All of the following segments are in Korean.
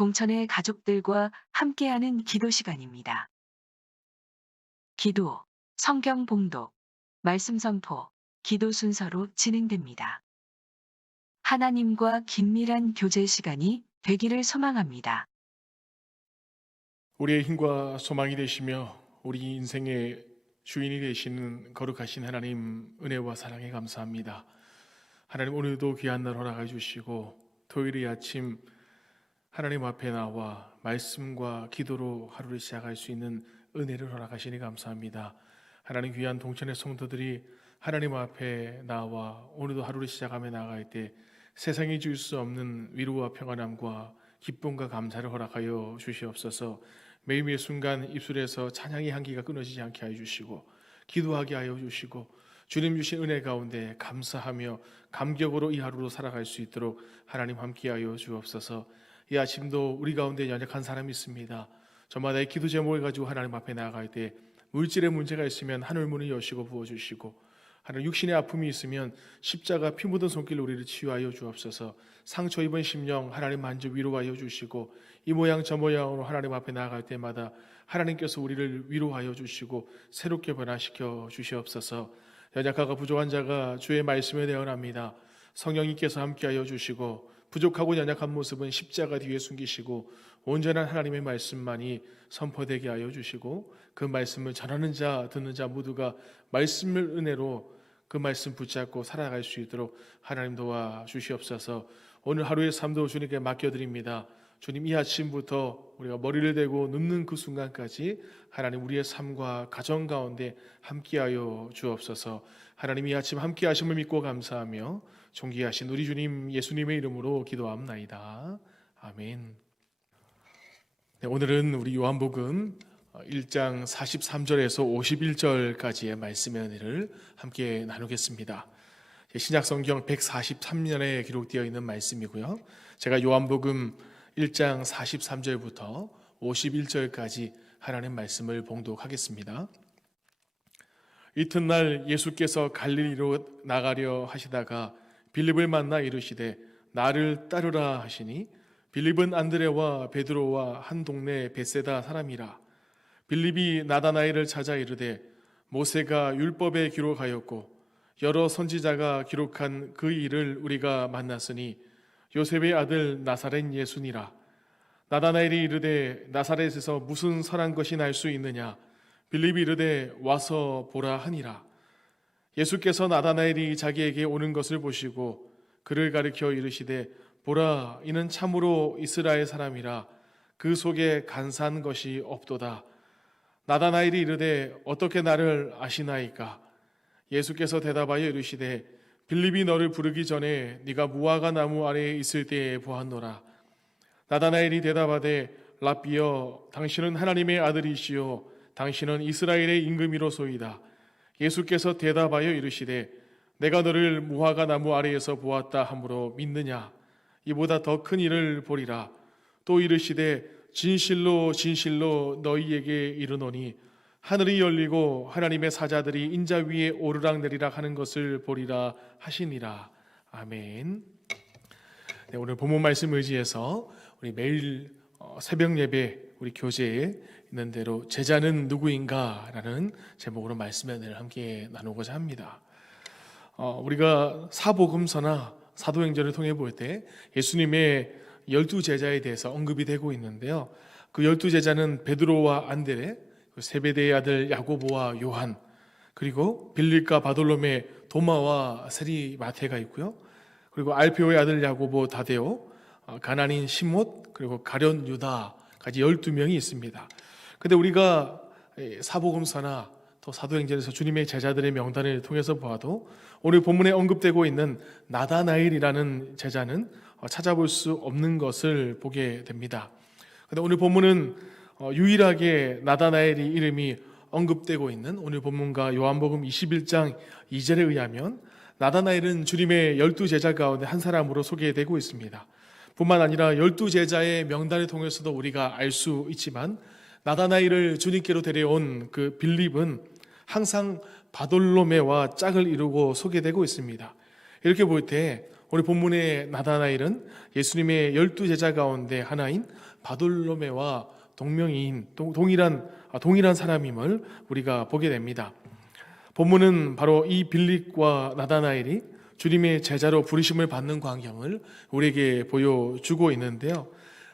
동천의 가족들과 함께하는 기도 시간입니다. 기도, 성경 봉독, 말씀 선포, 기도 순서로 진행됩니다. 하나님과 긴밀한 교제 시간이 되기를 소망합니다. 우리의 힘과 소망이 되시며 우리 인생의 주인이 되시는 거룩하신 하나님, 은혜와 사랑에 감사합니다. 하나님, 오늘도 귀한 날 허락해 주시고 토요일의 아침 하나님 앞에 나와 말씀과 기도로 하루를 시작할 수 있는 은혜를 허락하시니 감사합니다. 하나님, 귀한 동천의 성도들이 하나님 앞에 나와 오늘도 하루를 시작하며 나아갈 때 세상이 줄 수 없는 위로와 평안함과 기쁨과 감사를 허락하여 주시옵소서. 매일매일 순간 입술에서 찬양의 향기가 끊어지지 않게 하여 주시고 기도하게 하여 주시고 주님 주신 은혜 가운데 감사하며 감격으로 이 하루로 살아갈 수 있도록 하나님 함께하여 주옵소서. 이 아침도 우리 가운데 연약한 사람이 있습니다. 저마다의 기도 제목을 가지고 하나님 앞에 나아갈 때 물질의 문제가 있으면 하늘 문을 여시고 부어주시고, 하나님 육신의 아픔이 있으면 십자가 피 묻은 손길로 우리를 치유하여 주옵소서. 상처 입은 심령 하나님 만져 위로하여 주시고, 이 모양 저 모양으로 하나님 앞에 나아갈 때마다 하나님께서 우리를 위로하여 주시고 새롭게 변화시켜 주시옵소서. 연약하고 부족한 자가 주의 말씀에 대언합니다. 성령님께서 함께하여 주시고 부족하고 연약한 모습은 십자가 뒤에 숨기시고 온전한 하나님의 말씀만이 선포되게 하여 주시고, 그 말씀을 전하는 자 듣는 자 모두가 말씀을 은혜로 그 말씀 붙잡고 살아갈 수 있도록 하나님 도와 주시옵소서. 오늘 하루의 삶도 주님께 맡겨드립니다. 주님, 이 아침부터 우리가 머리를 대고 눕는 그 순간까지 하나님 우리의 삶과 가정 가운데 함께하여 주옵소서. 하나님, 이 아침 함께하심을 믿고 감사하며 존귀하신 우리 주님 예수님의 이름으로 기도합나이다. 아멘. 네, 오늘은 우리 요한복음 1장 43절에서 51절까지의 말씀의 은혜를 함께 나누겠습니다. 신약성경 143년에 기록되어 있는 말씀이고요. 제가 요한복음 1장 43절부터 51절까지 하나님 말씀을 봉독하겠습니다. 이튿날 예수께서 갈릴리로 나가려 하시다가 빌립을 만나 이르시되 나를 따르라 하시니, 빌립은 안드레와 베드로와 한 동네 벳세다 사람이라. 빌립이 나다나엘을 찾아 이르되 모세가 율법에 기록하였고 여러 선지자가 기록한 그 일을 우리가 만났으니 요셉의 아들 나사렛 예수니라. 나다나엘이 이르되 나사렛에서 무슨 선한 것이 날 수 있느냐. 빌립이 이르되 와서 보라 하니라. 예수께서 나다나엘이 자기에게 오는 것을 보시고 그를 가리켜 이르시되 보라, 이는 참으로 이스라엘 사람이라. 그 속에 간사한 것이 없도다. 나다나엘이 이르되 어떻게 나를 아시나이까. 예수께서 대답하여 이르시되 빌립이 너를 부르기 전에 네가 무화과 나무 아래에 있을 때에 보았노라. 나다나엘이 대답하되 랍비여, 당신은 하나님의 아들이시요 당신은 이스라엘의 임금이로소이다. 예수께서 대답하여 이르시되 내가 너를 무화과 나무 아래에서 보았다 하므로 믿느냐. 이보다 더 큰 일을 보리라. 또 이르시되 진실로 진실로 너희에게 이르노니 하늘이 열리고 하나님의 사자들이 인자 위에 오르락내리락 하는 것을 보리라 하시니라. 아멘. 네, 오늘 본문 말씀 의지해서 우리 매일 새벽 예배 우리 교재에 있는 대로 제자는 누구인가 라는 제목으로 말씀의 은혜를 함께 나누고자 합니다. 우리가 사복음서나 사도행전을 통해 볼 때 예수님의 12제자에 대해서 언급이 되고 있는데요. 그 12제자는 베드로와 안드레, 세베대의 아들 야고보와 요한, 그리고 빌립과 바돌로메, 도마와 세리 마테가 있고요. 그리고 알페오의 아들 야고보, 다데오, 가나니인 시못, 그리고 가룟 유다까지 12명이 있습니다. 근데 우리가 사복음서나 또 사도행전에서 주님의 제자들의 명단을 통해서 보아도 오늘 본문에 언급되고 있는 나다나엘이라는 제자는 찾아볼 수 없는 것을 보게 됩니다. 근데 오늘 본문은 유일하게 나다나엘이 이름이 언급되고 있는 오늘 본문과 요한복음 21장 2절에 의하면 나다나엘은 주님의 12제자 가운데 한 사람으로 소개되고 있습니다. 뿐만 아니라 12제자의 명단을 통해서도 우리가 알 수 있지만 나다나엘을 주님께로 데려온 그 빌립은 항상 바돌로메와 짝을 이루고 소개되고 있습니다. 이렇게 볼 때 오늘 본문의 나다나엘은 예수님의 12제자 가운데 하나인 바돌로메와 동명이인 동일한 사람임을 우리가 보게 됩니다. 본문은 바로 이 빌립과 나다나엘이 주님의 제자로 부르심을 받는 광경을 우리에게 보여주고 있는데요.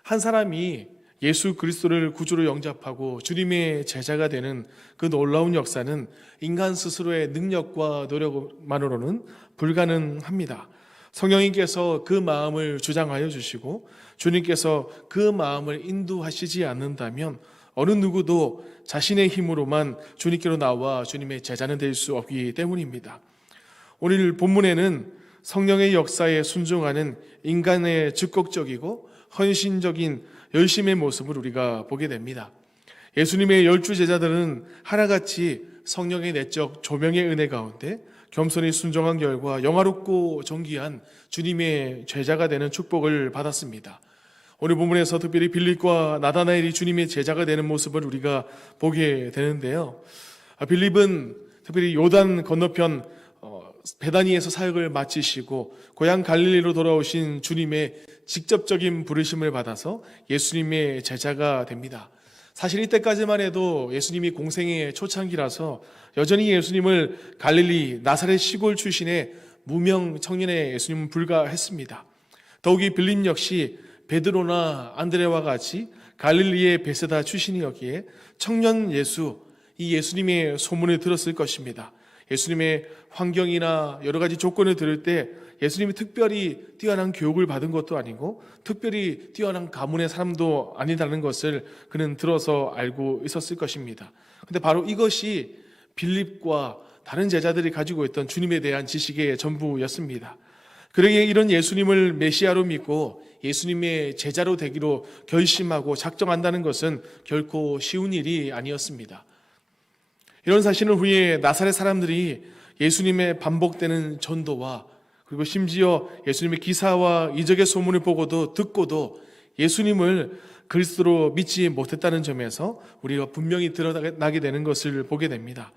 한 사람이 예수 그리스도를 구주로 영접하고 주님의 제자가 되는 그 놀라운 역사는 인간 스스로의 능력과 노력만으로는 불가능합니다. 성령님께서 그 마음을 주장하여 주시고 주님께서 그 마음을 인도하시지 않는다면 어느 누구도 자신의 힘으로만 주님께로 나와 주님의 제자는 될 수 없기 때문입니다. 오늘 본문에는 성령의 역사에 순종하는 인간의 적극적이고 헌신적인 열심의 모습을 우리가 보게 됩니다. 예수님의 12제자들은 하나같이 성령의 내적 조명의 은혜 가운데 겸손히 순종한 결과 영화롭고 존귀한 주님의 제자가 되는 축복을 받았습니다. 오늘 본문에서 특별히 빌립과 나다나엘이 주님의 제자가 되는 모습을 우리가 보게 되는데요. 빌립은 특별히 요단 건너편 베다니에서 사역을 마치시고 고향 갈릴리로 돌아오신 주님의 직접적인 부르심을 받아서 예수님의 제자가 됩니다. 사실 이때까지만 해도 예수님이 공생의 초창기라서 여전히 예수님을 갈릴리 나사렛 시골 출신의 무명 청년의 예수님은 불가했습니다. 더욱이 빌립 역시 베드로나 안드레와 같이 갈릴리의 베세다 출신이었기에 청년 예수, 이 예수님의 소문을 들었을 것입니다. 예수님의 환경이나 여러 가지 조건을 들을 때 예수님이 특별히 뛰어난 교육을 받은 것도 아니고 특별히 뛰어난 가문의 사람도 아니라는 것을 그는 들어서 알고 있었을 것입니다. 그런데 바로 이것이 빌립과 다른 제자들이 가지고 있던 주님에 대한 지식의 전부였습니다. 그러기에 이런 예수님을 메시아로 믿고 예수님의 제자로 되기로 결심하고 작정한다는 것은 결코 쉬운 일이 아니었습니다. 이런 사실은 후에 나사렛 사람들이 예수님의 반복되는 전도와 그리고 심지어 예수님의 기사와 이적의 소문을 보고도 듣고도 예수님을 그리스도로 믿지 못했다는 점에서 우리가 분명히 드러나게 되는 것을 보게 됩니다.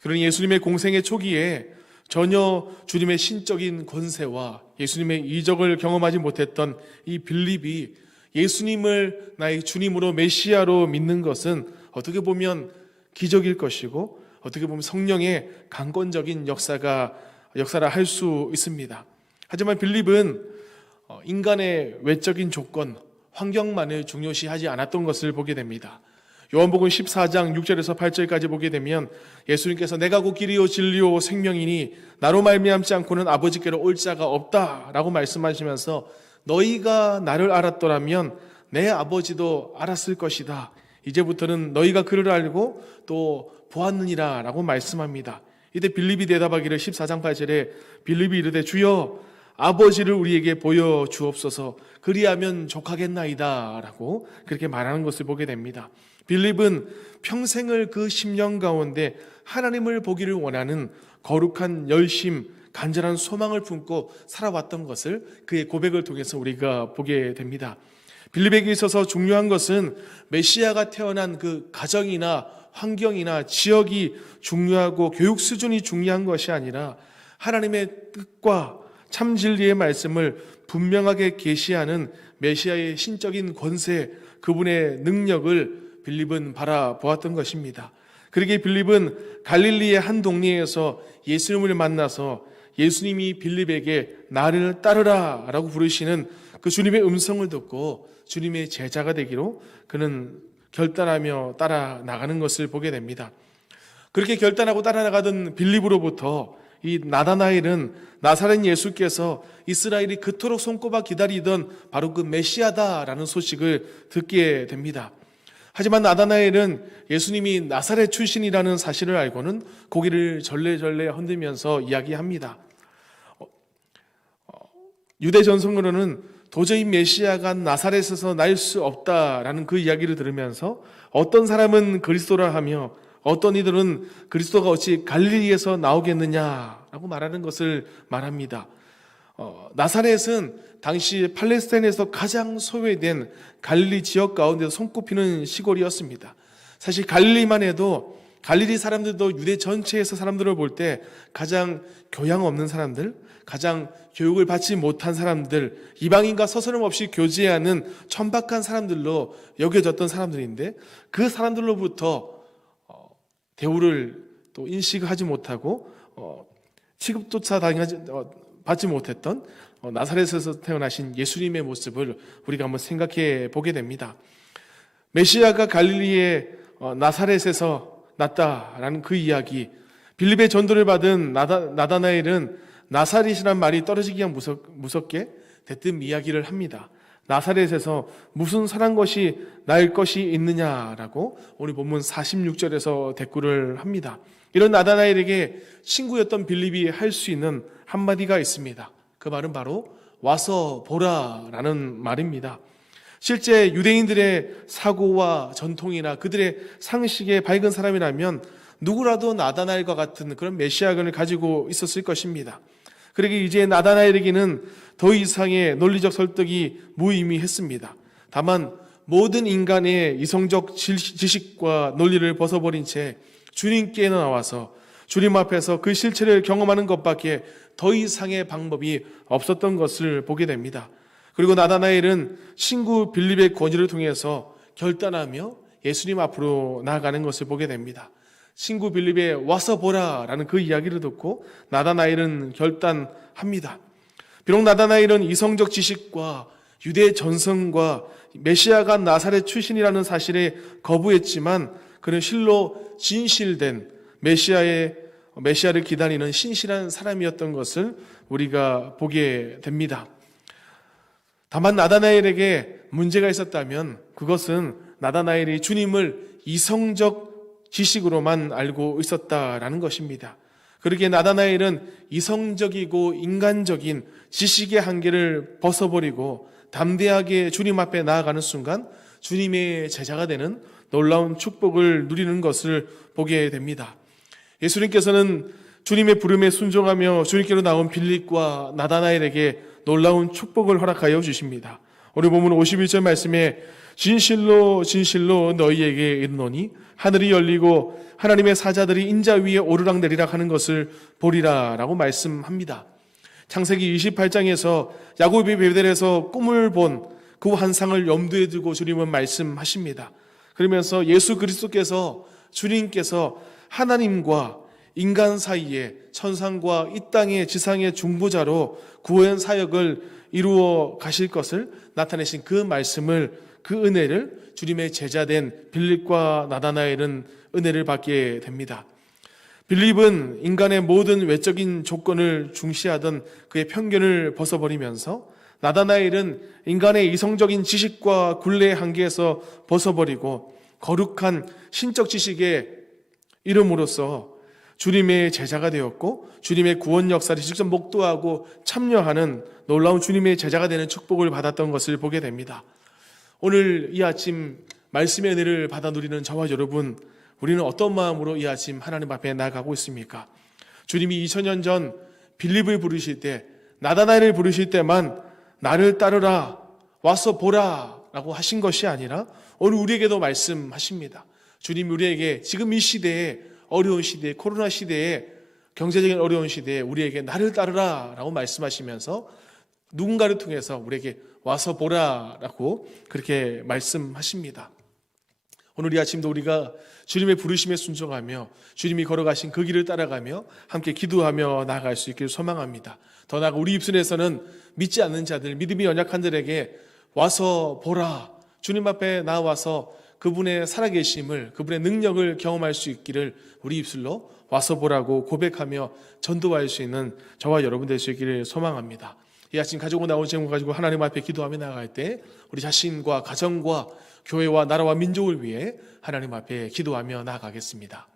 그러니 예수님의 공생의 초기에 전혀 주님의 신적인 권세와 예수님의 이적을 경험하지 못했던 이 빌립이 예수님을 나의 주님으로 메시아로 믿는 것은 어떻게 보면 기적일 것이고 어떻게 보면 성령의 강권적인 역사라 할 수 있습니다. 하지만 빌립은 인간의 외적인 조건, 환경만을 중요시하지 않았던 것을 보게 됩니다. 요한복음 14장 6절에서 8절까지 보게 되면 예수님께서 내가 곧 길이요 진리요 생명이니 나로 말미암지 않고는 아버지께로 올 자가 없다라고 말씀하시면서 너희가 나를 알았더라면 내 아버지도 알았을 것이다. 이제부터는 너희가 그를 알고 또 보았느니라 라고 말씀합니다. 이때 빌립이 대답하기를 14장 8절에 빌립이 이르되 주여 아버지를 우리에게 보여주옵소서 그리하면 족하겠나이다 라고 그렇게 말하는 것을 보게 됩니다. 빌립은 평생을 그 심령 가운데 하나님을 보기를 원하는 거룩한 열심, 간절한 소망을 품고 살아왔던 것을 그의 고백을 통해서 우리가 보게 됩니다. 빌립에게 있어서 중요한 것은 메시아가 태어난 그 가정이나 환경이나 지역이 중요하고 교육 수준이 중요한 것이 아니라 하나님의 뜻과 참 진리의 말씀을 분명하게 계시하는 메시아의 신적인 권세, 그분의 능력을 빌립은 바라보았던 것입니다. 그러기에 빌립은 갈릴리의 한 동네에서 예수님을 만나서 예수님이 빌립에게 나를 따르라 라고 부르시는 그 주님의 음성을 듣고 주님의 제자가 되기로 그는 결단하며 따라 나가는 것을 보게 됩니다. 그렇게 결단하고 따라 나가던 빌립으로부터 이 나다나엘은 나사렛 예수께서 이스라엘이 그토록 손꼽아 기다리던 바로 그 메시아다라는 소식을 듣게 됩니다. 하지만 나다나엘은 예수님이 나사렛 출신이라는 사실을 알고는 고개를 절레절레 흔들면서 이야기합니다. 유대 전통으로는 도저히 메시아가 나사렛에서 날 수 없다라는 그 이야기를 들으면서 어떤 사람은 그리스도라 하며 어떤 이들은 그리스도가 어찌 갈릴리에서 나오겠느냐라고 말하는 것을 말합니다. 나사렛은 당시 팔레스타인에서 가장 소외된 갈릴리 지역 가운데서 손꼽히는 시골이었습니다. 사실 갈릴리만 해도 갈릴리 사람들도 유대 전체에서 사람들을 볼 때 가장 교양 없는 사람들, 가장 교육을 받지 못한 사람들, 이방인과 서스럼없이 교제하는 천박한 사람들로 여겨졌던 사람들인데, 그 사람들로부터 대우를 또 인식하지 못하고 취급조차 받지 못했던 나사렛에서 태어나신 예수님의 모습을 우리가 한번 생각해 보게 됩니다. 메시아가 갈릴리의 나사렛에서 났다라는 그 이야기, 빌립의 전도를 받은 나다나엘은 나사렛이란 말이 떨어지기 그냥 무섭게 대뜸 이야기를 합니다. 나사렛에서 무슨 선한 것이 날 것이 있느냐라고 오늘 본문 46절에서 대꾸를 합니다. 이런 나다나엘에게 친구였던 빌립이 할 수 있는 한마디가 있습니다. 그 말은 바로 와서 보라라는 말입니다. 실제 유대인들의 사고와 전통이나 그들의 상식에 밝은 사람이라면 누구라도 나다나엘과 같은 그런 메시아근을 가지고 있었을 것입니다. 그러기에 이제 나다나엘에게는 더 이상의 논리적 설득이 무의미했습니다. 다만 모든 인간의 이성적 지식과 논리를 벗어버린 채 주님께 나와서 주님 앞에서 그 실체를 경험하는 것밖에 더 이상의 방법이 없었던 것을 보게 됩니다. 그리고 나다나엘은 친구 빌립의 권유를 통해서 결단하며 예수님 앞으로 나아가는 것을 보게 됩니다. 친구 빌립의 와서 보라라는 그 이야기를 듣고 나다나엘은 결단합니다. 비록 나다나엘은 이성적 지식과 유대 전성과 메시아가 나사렛 출신이라는 사실에 거부했지만 그는 실로 진실된 메시아를 기다리는 신실한 사람이었던 것을 우리가 보게 됩니다. 다만 나다나엘에게 문제가 있었다면 그것은 나다나엘이 주님을 이성적 지식으로만 알고 있었다라는 것입니다. 그러기에 나다나엘은 이성적이고 인간적인 지식의 한계를 벗어버리고 담대하게 주님 앞에 나아가는 순간 주님의 제자가 되는 놀라운 축복을 누리는 것을 보게 됩니다. 예수님께서는 주님의 부름에 순종하며 주님께로 나온 빌립과 나다나엘에게 놀라운 축복을 허락하여 주십니다. 오늘 보면 51절 말씀에 진실로 진실로 너희에게 이르노니 하늘이 열리고 하나님의 사자들이 인자 위에 오르락내리락 하는 것을 보리라 라고 말씀합니다. 창세기 28장에서 야곱이 베델에서 꿈을 본 그 환상을 염두에 두고 주님은 말씀하십니다. 그러면서 예수 그리스도께서 주님께서 하나님과 인간 사이에 천상과 이 땅의 지상의 중보자로 구원 사역을 이루어 가실 것을 나타내신 그 말씀을, 그 은혜를 주님의 제자된 빌립과 나다나엘은 은혜를 받게 됩니다. 빌립은 인간의 모든 외적인 조건을 중시하던 그의 편견을 벗어버리면서 나다나엘은 인간의 이성적인 지식과 굴레의 한계에서 벗어버리고 거룩한 신적 지식에 이름으로써 주님의 제자가 되었고 주님의 구원 역사를 직접 목도하고 참여하는 놀라운 주님의 제자가 되는 축복을 받았던 것을 보게 됩니다. 오늘 이 아침 말씀의 은혜를 받아 누리는 저와 여러분, 우리는 어떤 마음으로 이 아침 하나님 앞에 나아가고 있습니까? 주님이 2000년 전 빌립을 부르실 때, 나다나엘을 부르실 때만 나를 따르라, 와서 보라 라고 하신 것이 아니라 오늘 우리에게도 말씀하십니다. 주님이 우리에게 지금 이 시대에, 어려운 시대에, 코로나 시대에, 경제적인 어려운 시대에 우리에게 나를 따르라 라고 말씀하시면서 누군가를 통해서 우리에게 와서 보라 라고 그렇게 말씀하십니다. 오늘 이 아침도 우리가 주님의 부르심에 순종하며 주님이 걸어가신 그 길을 따라가며 함께 기도하며 나아갈 수 있기를 소망합니다. 더 나아가 우리 입술에서는 믿지 않는 자들, 믿음이 연약한 자들에게 와서 보라, 주님 앞에 나와서 그분의 살아계심을, 그분의 능력을 경험할 수 있기를 우리 입술로 와서 보라고 고백하며 전도할 수 있는 저와 여러분 될 수 있기를 소망합니다. 이 아침 가지고 나온 제목 가지고 하나님 앞에 기도하며 나아갈 때 우리 자신과 가정과 교회와 나라와 민족을 위해 하나님 앞에 기도하며 나아가겠습니다.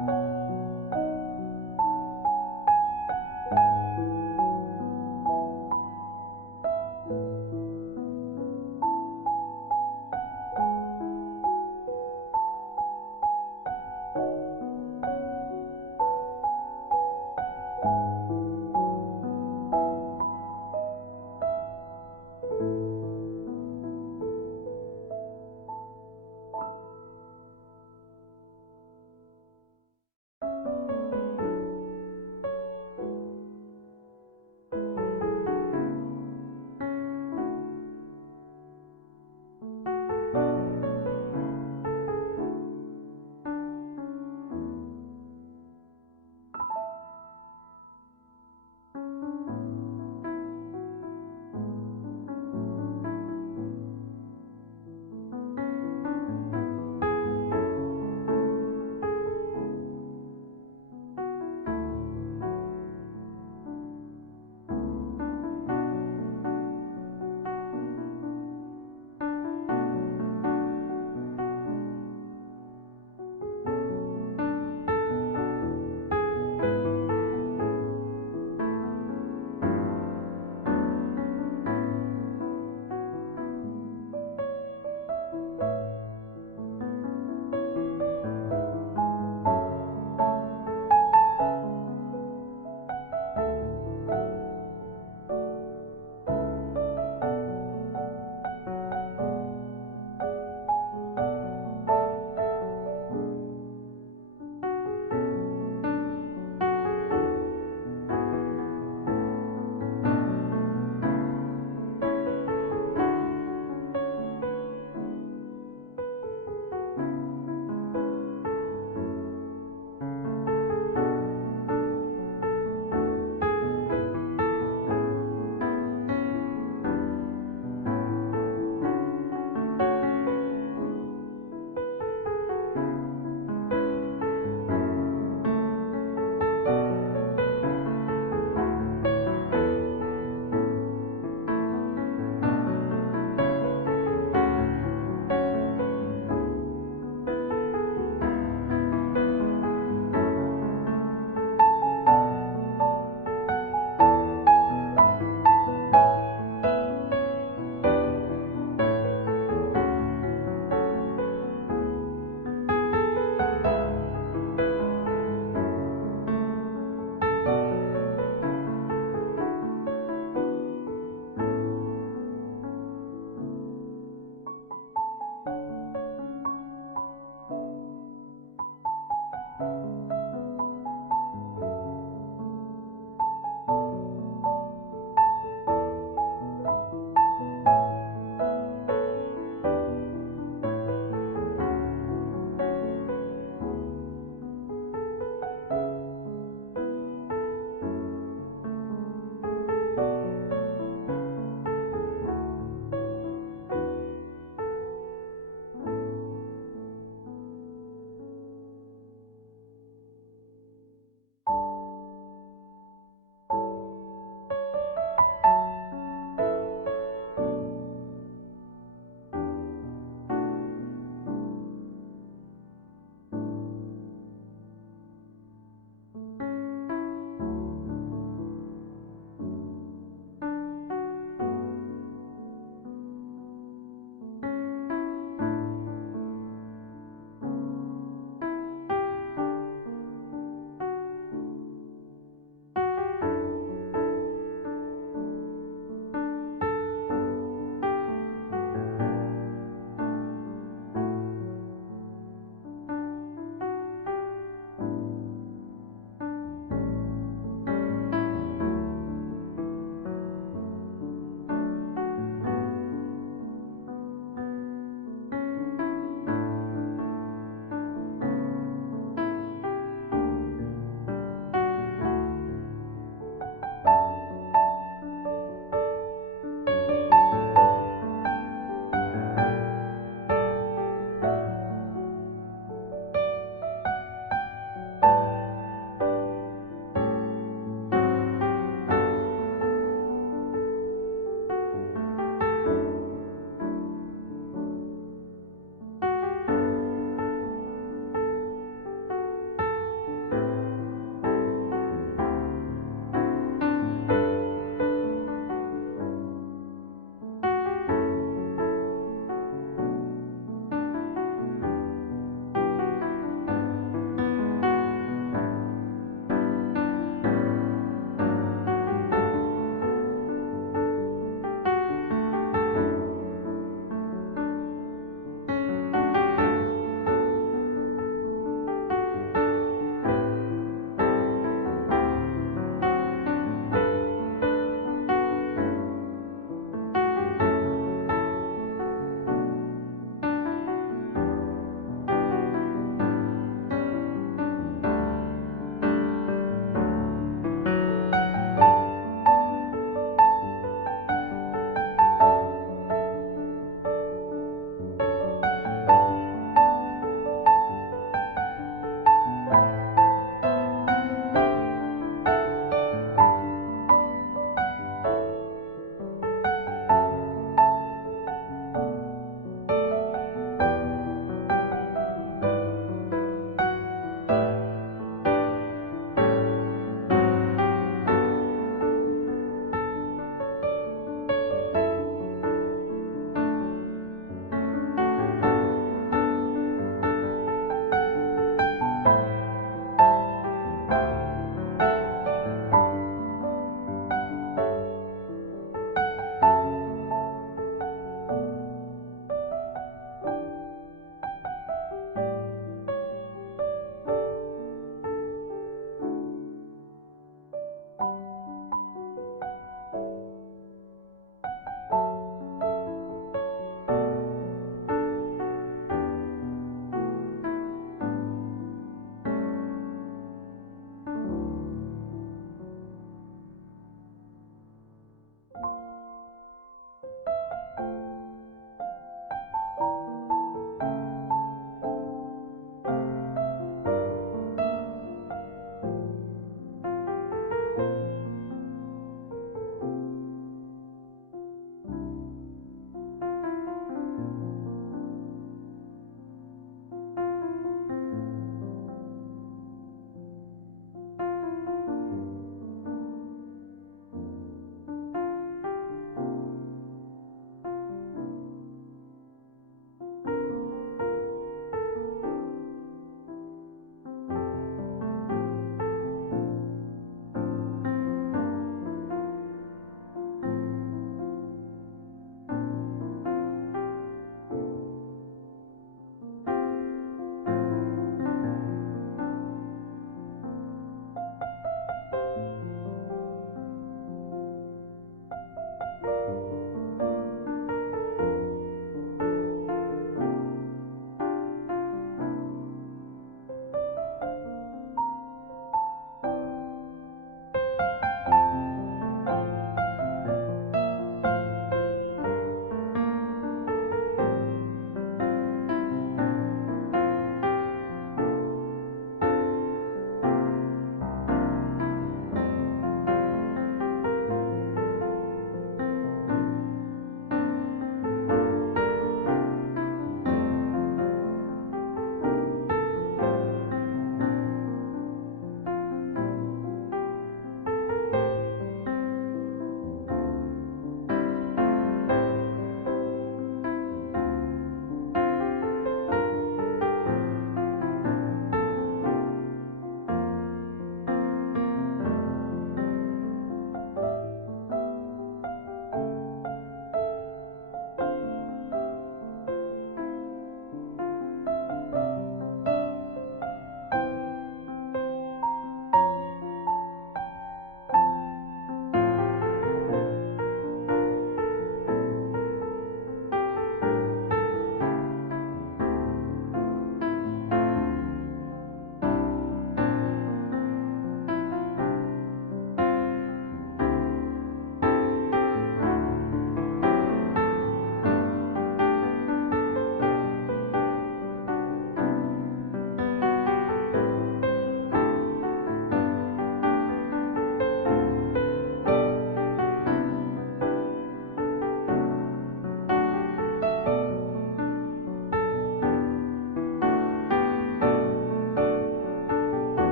음.